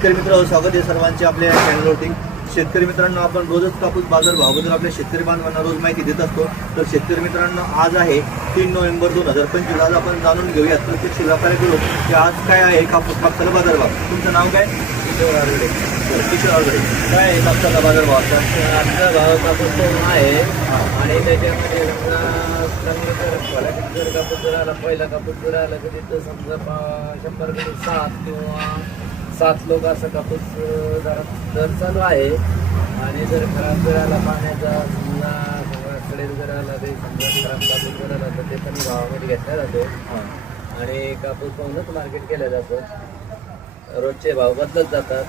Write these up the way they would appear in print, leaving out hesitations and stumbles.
शेतकरी मित्रांनो, स्वागत आहे सर्वांचे आपल्या चॅनलवरती. शेतकरी मित्रांनो, आपण रोजच कापूस बाजार भावाबद्दल आपल्या शेतकरी बांधवांना रोज माहिती देत असतो. तर शेतकरी मित्रांनो, आज आहे 3 नोव्हेंबर 2025. आज आपण जाणून घेऊयात प्रत्यक्ष व्यापाऱ्याकडून की आज काय आहे कापसाला बाजारभाव. तुमचं नाव काय? किशोर आरवडे. किशोर आरवडे. काय आहे कापसाला बाजारभाव? आजचा भाव कापूस तो आहे आणि त्याच्यामध्ये समजा चांगलं जर क्वालिटी जर कापूस जर आला, पहिला कापूस जर आला तर तिथं समजा 100 कडे 7 किंवा 7 लोक असं कापूस जरा दर चालू आहे. आणि जर खराब जर आला पाण्याचा समजा कडे जर आला ते समजा खराब कापूस जर आला तर ते पण भावामध्ये घेतला जातो आणि कापूस पाहूनच मार्केट केलं जातं. रोजचे भाव बदलत जातात.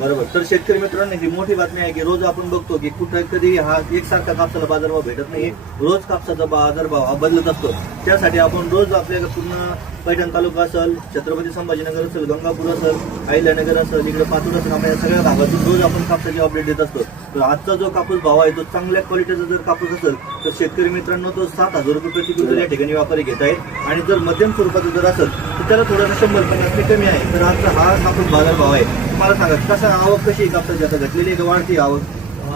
बरोबर. तर शेतकरी मित्रांनो, ही मोठी बातमी आहे की रोज आपण बघतो की कुठं कधी हा एकसारखा कापसाला बाजारभाव भेटत नाही. रोज कापसाचा बाजारभाव हा बदलत असतो. त्यासाठी आपण रोज आपल्याला पूर्ण पैठण तालुका असेल, छत्रपती संभाजीनगर असेल, गंगापूर असेल, अहिल्यानगर असेल, इकडे पातूर असेल, आपल्या सगळ्या भागातून रोज आपण कापसाची अपडेट देत असतो. तर आजचा जो कापूस भाव आहे तो चांगल्या क्वालिटीचा जर कापूस असेल तर शेतकरी मित्रांनो तो 7,000 रुपये प्रति क्विंटल या ठिकाणी व्यापारी घेत आहेत. आणि जर मध्यम स्वरूपाचा जर असेल तर त्याला थोडासा 150 कमी आहे. तर आजचा हा कापूस बाजारभाव आहे. तुम्हाला सांगा कसा आवक कशी कापसाची आता घटलेली आहे का वाढती आवक?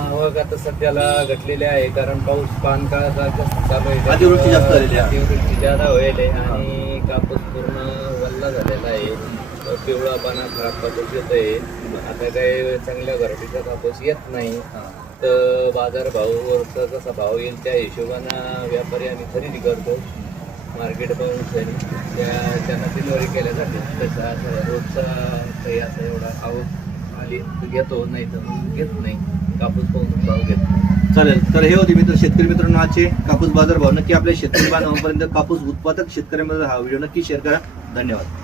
आवक आता सध्याला घटलेली आहे कारण पाऊस पान काळाचा जास्त चालू आहे. अतिवृष्टी जास्त झालेली आहे. अतिवृष्टी जादा होईल आणि कापूस पूर्ण वल्ला झालेला आहे. पिवळा पाना खराब कापूस येत आहे. आता काही चांगल्या व्हरायटीचा कापूस येत नाही. तर बाजारभावावरचा कसा भाव येईल त्या हिशोबानं व्यापारी आम्ही खरेदी करतो. मार्केट पाहून त्यांना डिलिव्हरी केल्या जाते. तसा रोजचा काही असा एवढा आवक आली घेतो, नाही तर घेत नाही. कापूस पाहून भाव घेतो. चालेल. तर हे होते मित्र शेतकरी मित्रांनो आजचे कापूस बाजार भाव. नक्की आपल्या शेतकरी बांधवांपर्यंत कापूस उत्पादक शेतकऱ्यांमध्ये हा व्हिडिओ नक्की शेअर करा. धन्यवाद.